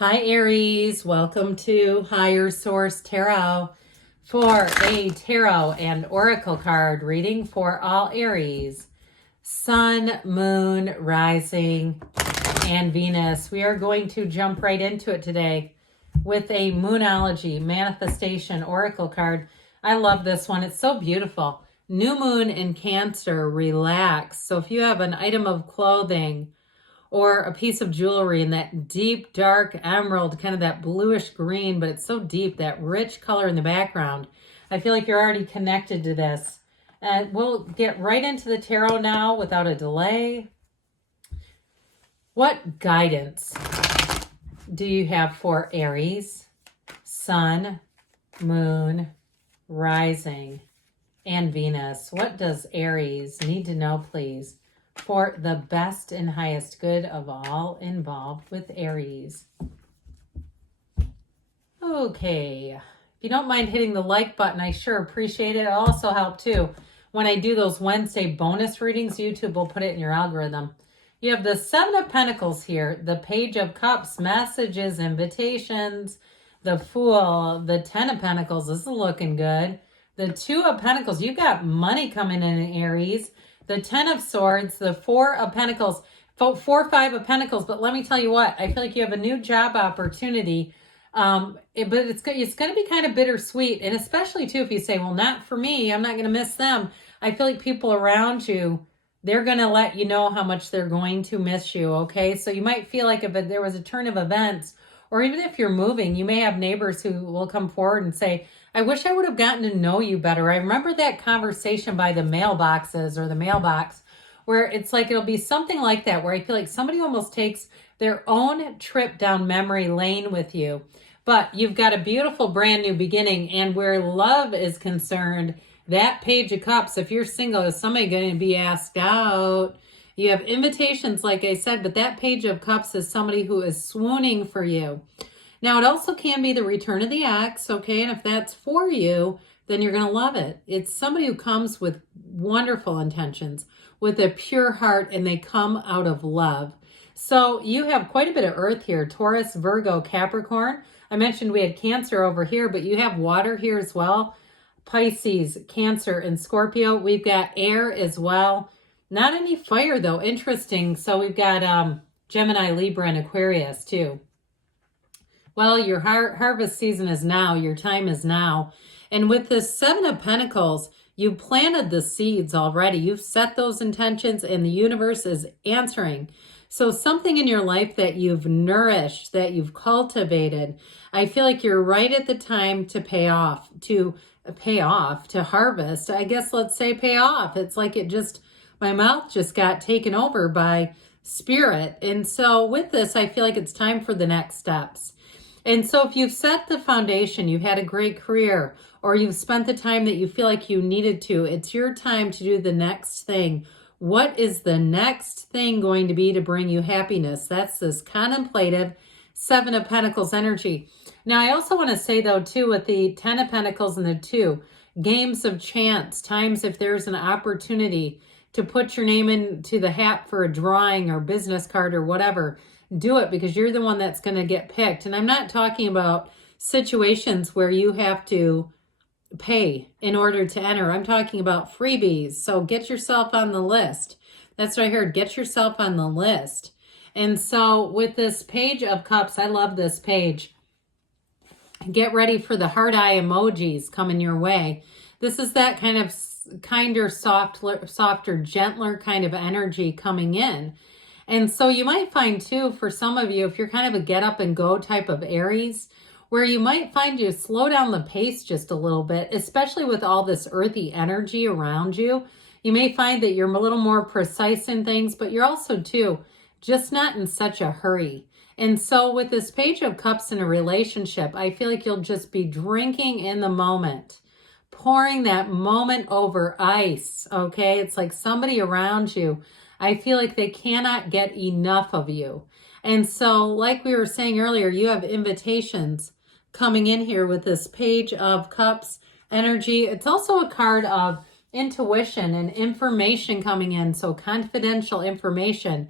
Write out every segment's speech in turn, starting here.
Hi Aries, welcome to Higher Source Tarot for a tarot and oracle card reading for all Aries, Sun, Moon, Rising, and Venus. We are going to jump right into it today with a Moonology manifestation oracle card. I love this one. It's so beautiful. New Moon in Cancer, relax. So if you have an item of clothing or a piece of jewelry in that deep, dark emerald, kind of that bluish green, but it's so deep, that rich color in the background. I feel like you're already connected to this. And we'll get right into the tarot now without a delay. What guidance do you have for Aries, Sun, Moon, Rising, and Venus? What does Aries need to know, please, for the best and highest good of all involved with Aries? Okay. If you don't mind hitting the like button, I sure appreciate it. It'll also help too. When I do those Wednesday bonus readings, YouTube will put it in your algorithm. You have the Seven of Pentacles here, the Page of Cups, messages, invitations, the Fool, the Ten of Pentacles. This is looking good. The Two of Pentacles. You got money coming in Aries. The Ten of Swords, the Four of Pentacles, Five of Pentacles. But let me tell you what, I feel like you have a new job opportunity. But it's going to be kind of bittersweet. And especially too, if you say, well, not for me, I'm not going to miss them. I feel like people around you, they're going to let you know how much they're going to miss you. Okay. So you might feel like if there was a turn of events, or even if you're moving, you may have neighbors who will come forward and say, I wish I would have gotten to know you better. I remember that conversation by the mailboxes or the mailbox where it's like, it'll be something like that, where I feel like somebody almost takes their own trip down memory lane with you. But you've got a beautiful brand new beginning. And where love is concerned, that Page of Cups, if you're single, is somebody going to be asked out? You have invitations, like I said, but that Page of Cups is somebody who is swooning for you. Now, it also can be the return of the ex, okay? And if that's for you, then you're going to love it. It's somebody who comes with wonderful intentions, with a pure heart, and they come out of love. So you have quite a bit of earth here, Taurus, Virgo, Capricorn. I mentioned we had Cancer over here, but you have water here as well. Pisces, Cancer, and Scorpio. We've got air as well. Not any fire, though. Interesting. So we've got Gemini, Libra, and Aquarius, too. Well, your harvest season is now. Your time is now. And with the Seven of Pentacles, you planted the seeds already. You've set those intentions, and the universe is answering. So something in your life that you've nourished, that you've cultivated, I feel like you're right at the time to pay off, to harvest. I guess let's say pay off. It's like my mouth just got taken over by spirit. And so with this, I feel like it's time for the next steps. And so if you've set the foundation, you've had a great career, or you've spent the time that you feel like you needed to, it's your time to do the next thing. What is the next thing going to be to bring you happiness? That's this contemplative Seven of Pentacles energy. Now, I also want to say, though, too, with the Ten of Pentacles and the Two, games of chance, times if there's an opportunity to put your name into the hat for a drawing or business card or whatever, do it, because you're the one that's going to get picked. And I'm not talking about situations where you have to pay in order to enter. I'm talking about freebies. So get yourself on the list. That's what I heard. Get yourself on the list. And so with this Page of Cups, I love this page. Get ready for the heart eye emojis coming your way. This is that kind of kinder, softer, gentler kind of energy coming in. And so you might find too, for some of you, if you're kind of a get up and go type of Aries, where you might find you slow down the pace just a little bit, especially with all this earthy energy around you. You may find that you're a little more precise in things, but you're also too just not in such a hurry. And so with this Page of Cups in a relationship, I feel like you'll just be drinking in the moment, pouring that moment over ice, okay? It's like somebody around you, I feel like they cannot get enough of you. And so like we were saying earlier, you have invitations coming in here with this Page of Cups energy. It's also a card of intuition and information coming in, so confidential information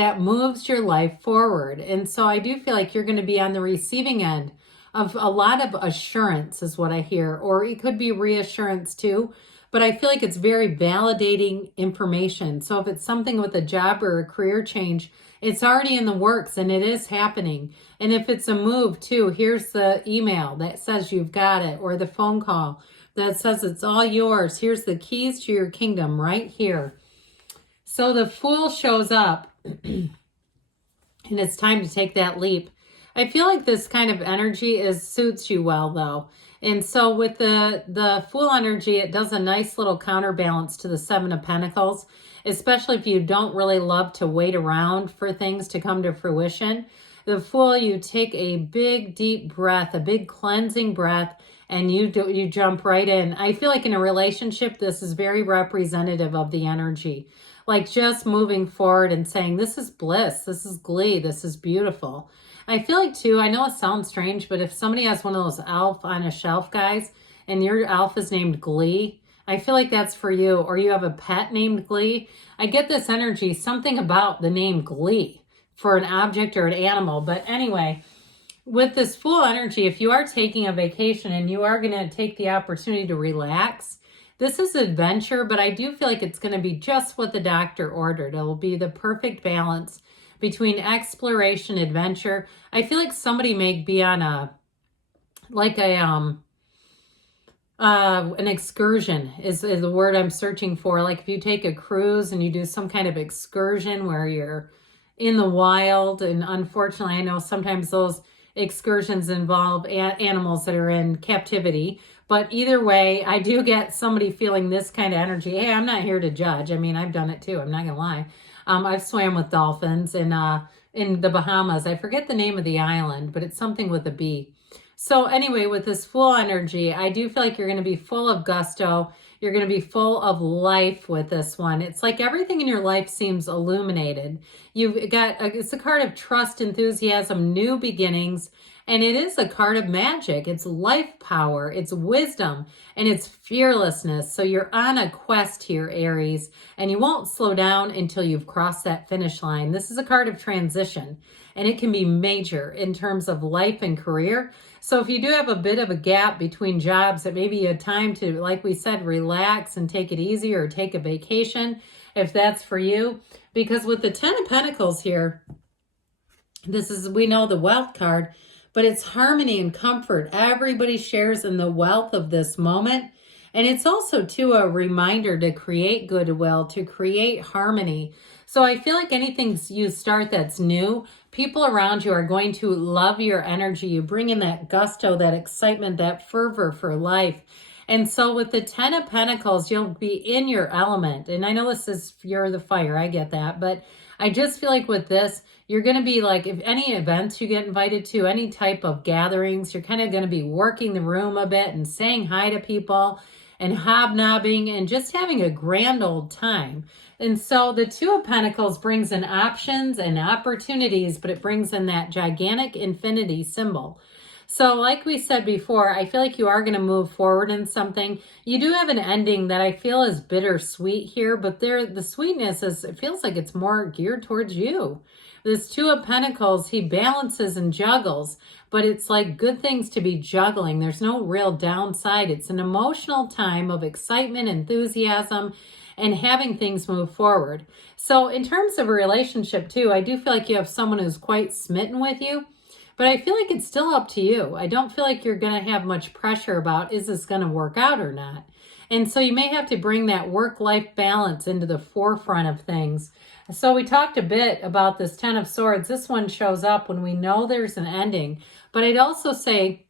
that moves your life forward. And so I do feel like you're going to be on the receiving end of a lot of assurance is what I hear, or it could be reassurance too. But I feel like it's very validating information. So if it's something with a job or a career change, it's already in the works and it is happening. And if it's a move too, here's the email that says you've got it, or the phone call that says it's all yours. Here's the keys to your kingdom right here. So the Fool shows up and it's time to take that leap. I feel like this kind of energy suits you well though. And so with the Fool energy, it does a nice little counterbalance to the Seven of Pentacles, especially if you don't really love to wait around for things to come to fruition. The Fool, you take a big deep breath, a big cleansing breath, and you jump right in. I feel like in a relationship, this is very representative of the energy. Like just moving forward and saying, this is bliss, this is glee, this is beautiful. I feel like too, I know it sounds strange, but if somebody has one of those elf on a shelf guys and your elf is named Glee, I feel like that's for you. Or you have a pet named Glee. I get this energy, something about the name Glee for an object or an animal. But anyway, with this Fool energy, if you are taking a vacation and you are going to take the opportunity to relax, this is adventure, but I do feel like it's going to be just what the doctor ordered. It will be the perfect balance between exploration, adventure. I feel like somebody may be on an excursion is the word I'm searching for. Like if you take a cruise and you do some kind of excursion where you're in the wild, and unfortunately I know sometimes those excursions involve animals that are in captivity. But either way, I do get somebody feeling this kind of energy. Hey, I'm not here to judge. I mean, I've done it too. I'm not gonna lie. I've swam with dolphins in the Bahamas. I forget the name of the island, but it's something with a B. So anyway, with this Fool energy, I do feel like you're going to be full of gusto. You're going to be full of life with this one. It's like everything in your life seems illuminated. It's a card of trust, enthusiasm, new beginnings. And it is a card of magic. It's life power, it's wisdom, and it's fearlessness. So you're on a quest here, Aries, and you won't slow down until you've crossed that finish line. This is a card of transition, and it can be major in terms of life and career. So if you do have a bit of a gap between jobs, it may be a time to, like we said, relax and take it easy, or take a vacation if that's for you. Because with the Ten of Pentacles here, we know the Wealth card, but it's harmony and comfort. Everybody shares in the wealth of this moment. And it's also, too, a reminder to create goodwill, to create harmony. So I feel like anything you start that's new, people around you are going to love your energy. You bring in that gusto, that excitement, that fervor for life. And so with the Ten of Pentacles, you'll be in your element. And I know this is, you're the fire, I get that. But I just feel like with this, you're going to be like, if any events you get invited to, any type of gatherings, you're kind of going to be working the room a bit and saying hi to people and hobnobbing and just having a grand old time. And so the Two of Pentacles brings in options and opportunities, but it brings in that gigantic infinity symbol. So like we said before, I feel like you are going to move forward in something. You do have an ending that I feel is bittersweet here, but the sweetness it feels like it's more geared towards you. This Two of Pentacles, he balances and juggles, but it's like good things to be juggling. There's no real downside. It's an emotional time of excitement, enthusiasm, and having things move forward. So in terms of a relationship too, I do feel like you have someone who's quite smitten with you, but I feel like it's still up to you. I don't feel like you're going to have much pressure about, is this going to work out or not? And so you may have to bring that work-life balance into the forefront of things. So we talked a bit about this Ten of Swords. This one shows up when we know there's an ending. But I'd also say,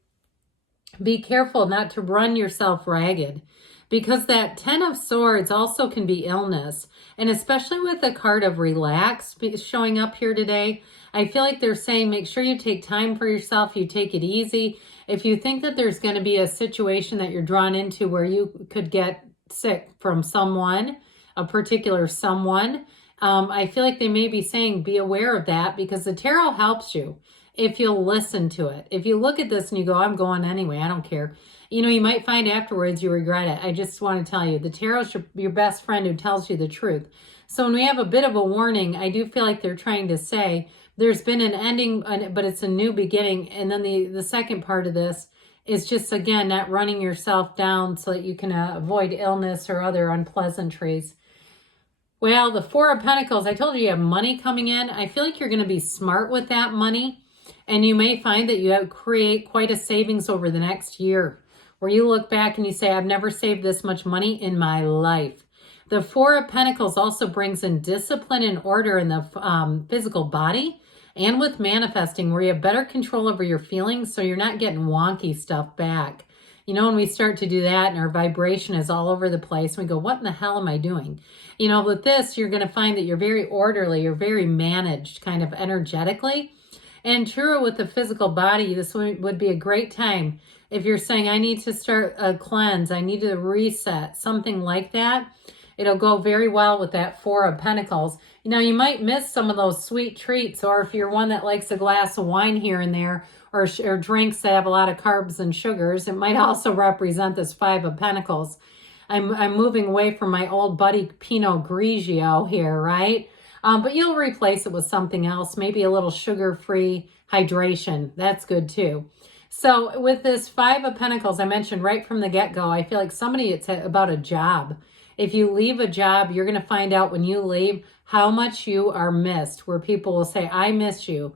be careful not to run yourself ragged, because that Ten of Swords also can be illness. And especially with the card of relax showing up here today, I feel like they're saying make sure you take time for yourself, you take it easy. If you think that there's going to be a situation that you're drawn into where you could get sick from someone, a particular someone, I feel like they may be saying be aware of that, because the tarot helps you. if you'll listen to it. If you look at this and you go, I'm going anyway, I don't care. You know, you might find afterwards you regret it. I just want to tell you, the tarot's your best friend who tells you the truth. So when we have a bit of a warning, I do feel like they're trying to say there's been an ending, but it's a new beginning. And then the second part of this is just, again, not running yourself down so that you can avoid illness or other unpleasantries. Well, the Four of Pentacles, I told you have money coming in. I feel like you're going to be smart with that money. And you may find that you create quite a savings over the next year, where you look back and you say, I've never saved this much money in my life. The Four of Pentacles also brings in discipline and order in the physical body, and with manifesting, where you have better control over your feelings so you're not getting wonky stuff back. You know, when we start to do that and our vibration is all over the place, we go, what in the hell am I doing? You know, with this, you're going to find that you're very orderly, you're very managed kind of energetically. And true with the physical body, this would be a great time if you're saying, I need to start a cleanse, I need to reset, something like that. It'll go very well with that Four of Pentacles. You know, you might miss some of those sweet treats, or if you're one that likes a glass of wine here and there, or drinks that have a lot of carbs and sugars, it might also represent this Five of Pentacles. I'm moving away from my old buddy Pinot Grigio here, right? But you'll replace it with something else, maybe a little sugar-free hydration. That's good too. So with this Five of Pentacles, I mentioned right from the get-go, I feel like it's about a job. If you leave a job, you're going to find out when you leave how much you are missed, where people will say, I miss you.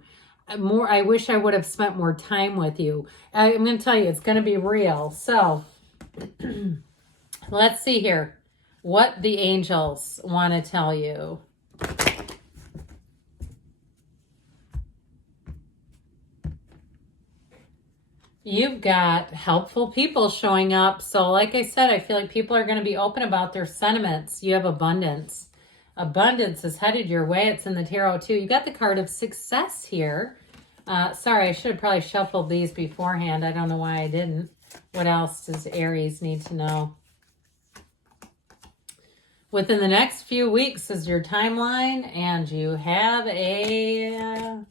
I wish I would have spent more time with you. I'm going to tell you, it's going to be real. So let's see here what the angels want to tell you. You've got helpful people showing up. So like I said, I feel like people are going to be open about their sentiments. You have abundance. Abundance is headed your way. It's in the tarot too. You got the card of success here. Sorry, I should have probably shuffled these beforehand. I don't know why I didn't. What else does Aries need to know? Within the next few weeks is your timeline, and you have a...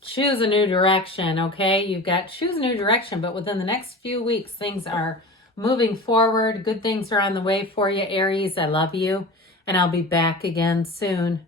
choose a new direction, okay? You've got choose a new direction, but within the next few weeks, things are moving forward. Good things are on the way for you, Aries. I love you, and I'll be back again soon.